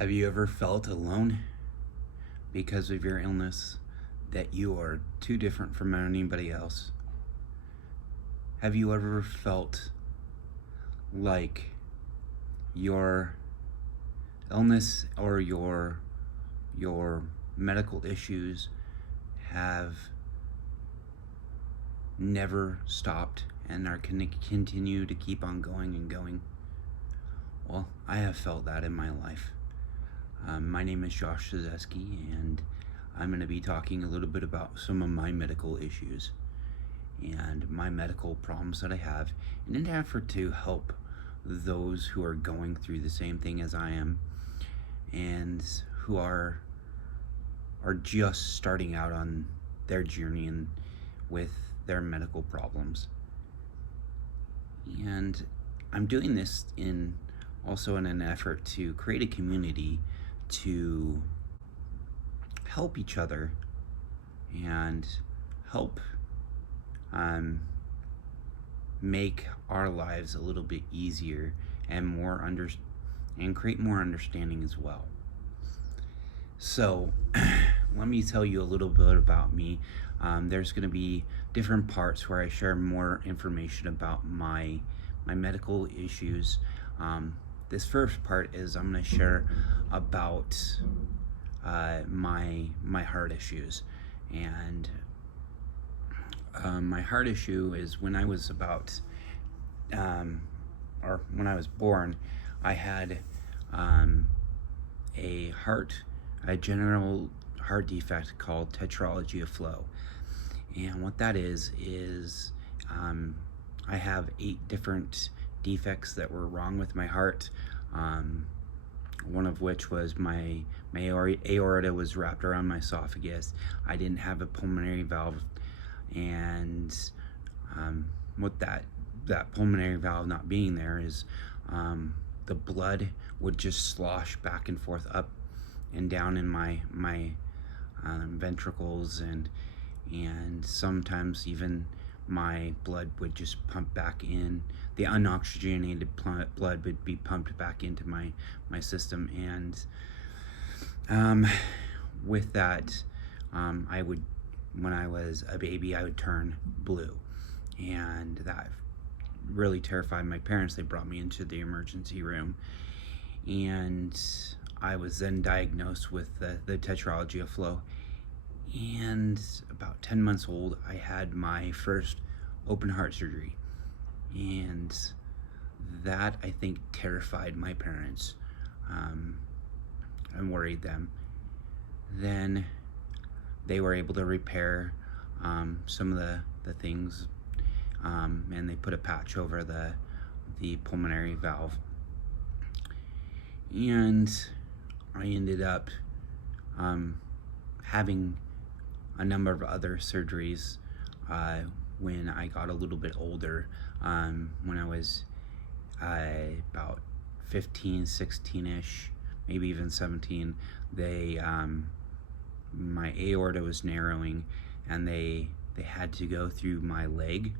Have you ever felt alone because of your illness, that you are too different from anybody else? Have you ever felt like your illness or your medical issues have never stopped and are going to continue to keep on going and going? Well, I have felt that in my life. My name is Josh Zazeski, and I'm going to be talking a little bit about some of my medical issues and my medical problems that I have in an effort to help those who are going through the same thing as I am and who are just starting out on their journey and with their medical problems. And I'm doing this also in an effort to create a community to help each other and help make our lives a little bit easier and and create more understanding as well. So let me tell you a little bit about me. There's going to be different parts where I share more information about my medical issues. This first part is I'm going to share about my heart issues. And my heart issue is when I was when I was born, I had a general heart defect called tetralogy of Fallot. And what that is I have 8 different defects that were wrong with my heart. One of which was my aorta was wrapped around my esophagus. I didn't have a pulmonary valve, and with that pulmonary valve not being there is the blood would just slosh back and forth up and down in my ventricles, and sometimes even my blood would just pump back in. The unoxygenated blood would be pumped back into my system, and with that, I would, when I was a baby, I would turn blue, and that really terrified my parents. They brought me into the emergency room, and I was then diagnosed with the tetralogy of Fallot. And about 10 months old, I had my first open heart surgery, and that, I think, terrified my parents and worried them. Then they were able to repair some of the things, and they put a patch over the pulmonary valve, and I ended up having a number of other surgeries when I got a little bit older. When I was about 15, 16-ish, maybe even 17, my aorta was narrowing, and they had to go through my leg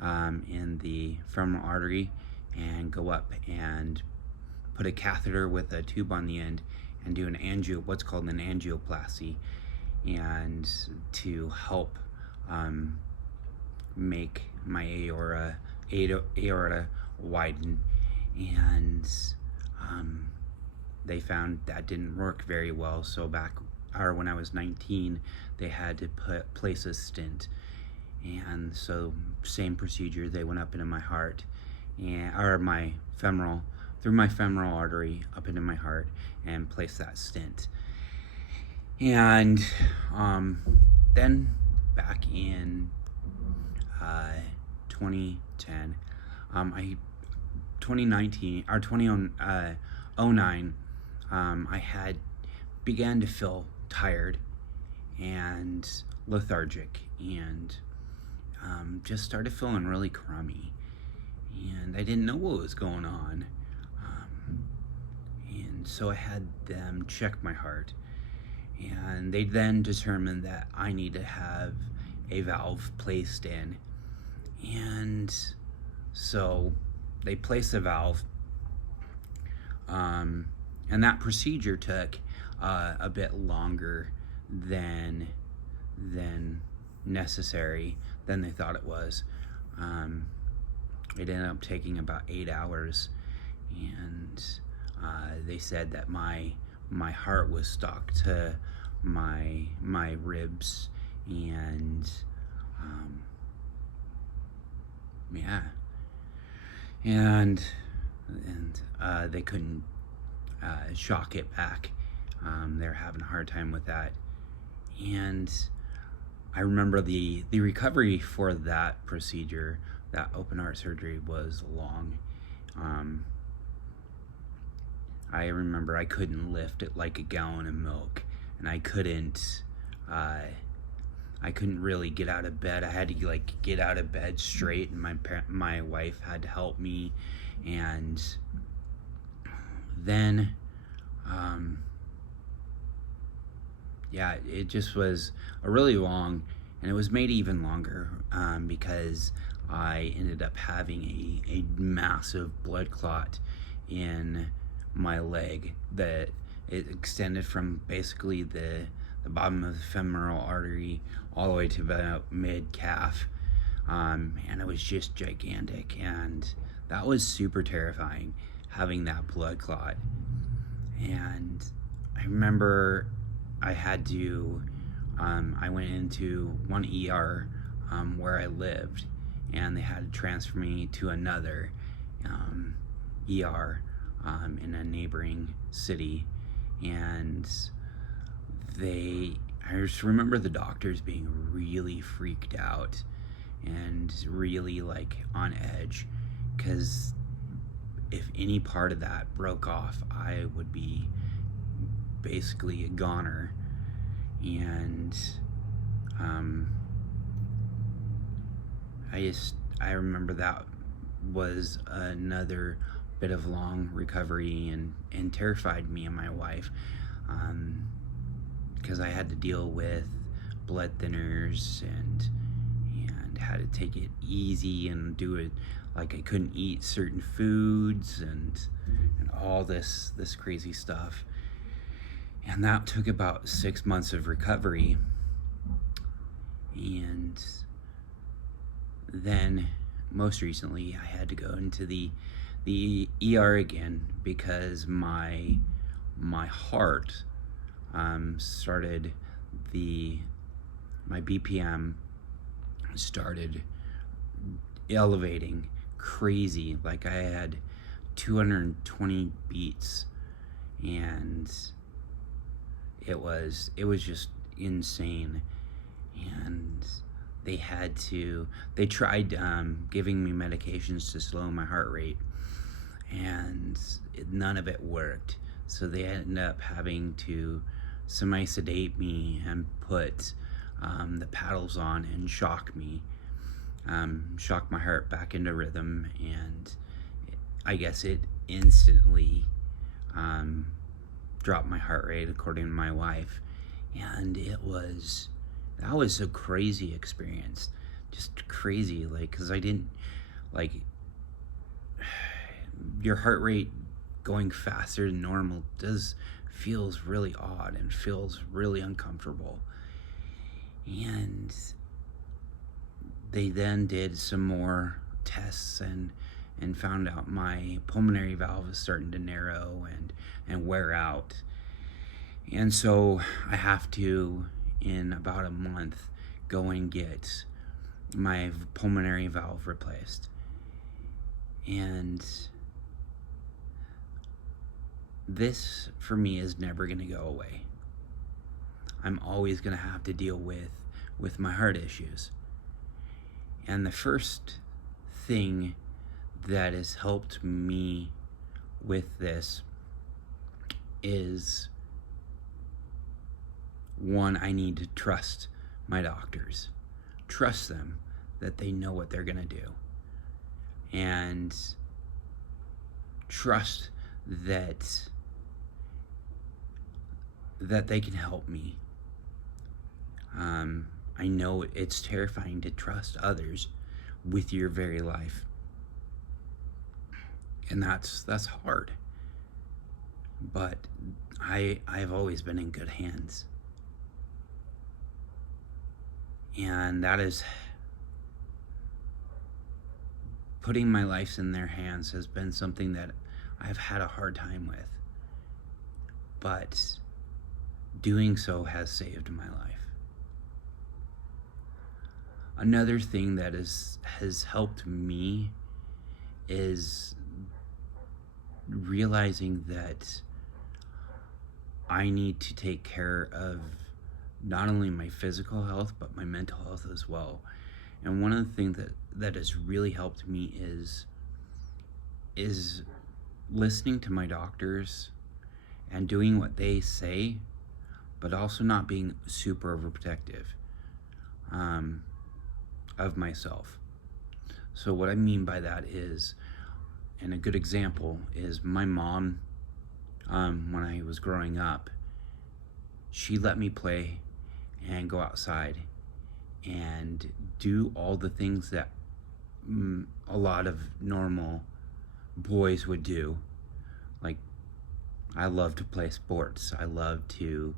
in the femoral artery and go up and put a catheter with a tube on the end and do what's called an angioplasty, and to help make my aorta widen. And they found that didn't work very well, so when I was 19, they had to place a stent. And so same procedure, they went up into my heart, through my femoral artery up into my heart, and placed that stent. And then back in 2010, 2009, I began to feel tired and lethargic, and just started feeling really crummy, and I didn't know what was going on. And so I had them check my heart, and they then determined that I need to have a valve placed in. And so they placed a valve, And that procedure took a bit longer than necessary than they thought it was. It ended up taking about 8 hours, and they said that my heart was stuck to my ribs, and yeah, and they couldn't shock it back. They're having a hard time with that, and I remember the recovery for that procedure, that open heart surgery, was long. I remember I couldn't lift it like a gallon of milk, and I couldn't really get out of bed. I had to like get out of bed straight, and my wife had to help me. And then yeah, it just was a really long, and it was made even longer because I ended up having a massive blood clot in my leg that it extended from basically the bottom of the femoral artery all the way to about mid-calf, and it was just gigantic, and that was super terrifying, having that blood clot. And I remember I had to I went into one ER where I lived, and they had to transfer me to another ER in a neighboring city. And I just remember the doctors being really freaked out and really like on edge, because if any part of that broke off, I would be basically a goner. And I remember that was another bit of long recovery, and terrified me and my wife, because I had to deal with blood thinners and had to take it easy and do it like I couldn't eat certain foods and all this crazy stuff. And that took about 6 months of recovery. And then most recently I had to go into the ER again, because my heart started, my BPM started elevating crazy. Like I had 220 beats, and it was just insane. And they tried giving me medications to slow my heart rate, and none of it worked. So they ended up having to semi-sedate me and put the paddles on and shock my heart back into rhythm. And I guess it instantly dropped my heart rate, according to my wife. And that was a crazy experience, just crazy. Like, because I didn't like, your heart rate going faster than normal feels really odd and feels really uncomfortable. And they then did some more tests and found out my pulmonary valve is starting to narrow and wear out. And so I have to, in about a month, go and get my pulmonary valve replaced. And this, for me, is never going to go away. I'm always going to have to deal with my heart issues. And the first thing that has helped me with this is, one, I need to trust my doctors. Trust them that they know what they're going to do. And trust that they can help me. I know it's terrifying to trust others with your very life. And that's hard. but I've always been in good hands. And that is, putting my life in their hands has been something that I've had a hard time with. But doing so has saved my life. Another thing that has helped me is realizing that I need to take care of not only my physical health, but my mental health as well. And one of the things that has really helped me is listening to my doctors and doing what they say, but also not being super overprotective of myself. So what I mean by that is, and a good example is my mom, when I was growing up, she let me play and go outside and do all the things that a lot of normal boys would do. Like, I love to play sports. I love to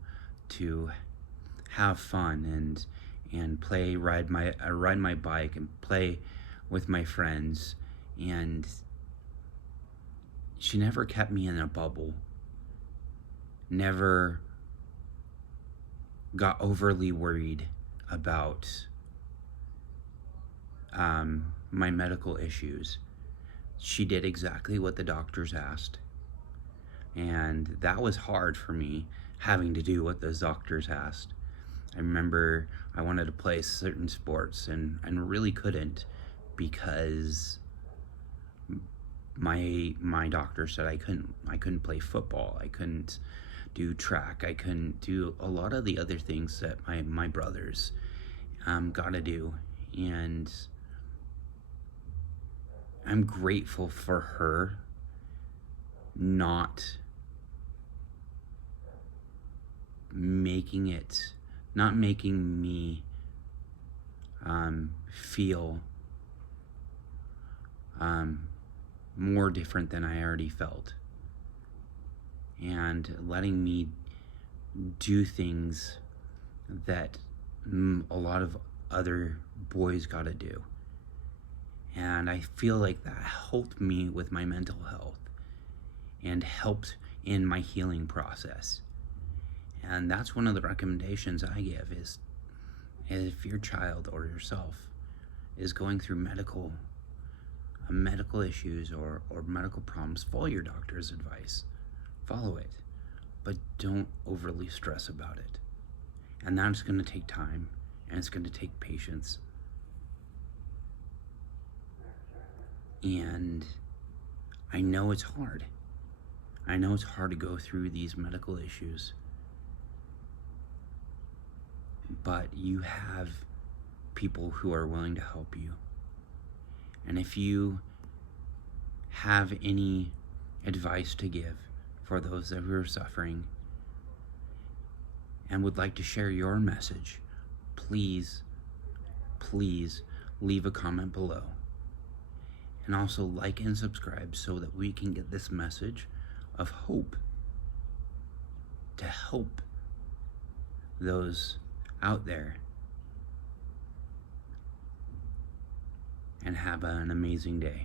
have fun and play, ride my bike and play with my friends. And she never kept me in a bubble. Never got overly worried about my medical issues. She did exactly what the doctors asked. And that was hard for me, having to do what those doctors asked. I remember I wanted to play certain sports and really couldn't, because my doctor said I couldn't play football, I couldn't do track, I couldn't do a lot of the other things that my brothers got to do. And I'm grateful for her not making me feel more different than I already felt, and letting me do things that a lot of other boys gotta do. And I feel like that helped me with my mental health and helped in my healing process. And that's one of the recommendations I give is if your child or yourself is going through medical issues or medical problems, follow your doctor's advice. Follow it, but don't overly stress about it. And that's going to take time, and it's going to take patience. And I know it's hard. I know it's hard to go through these medical issues, but you have people who are willing to help you. And if you have any advice to give for those that are suffering and would like to share your message, please leave a comment below. And also like and subscribe so that we can get this message of hope to help those out there. And have an amazing day.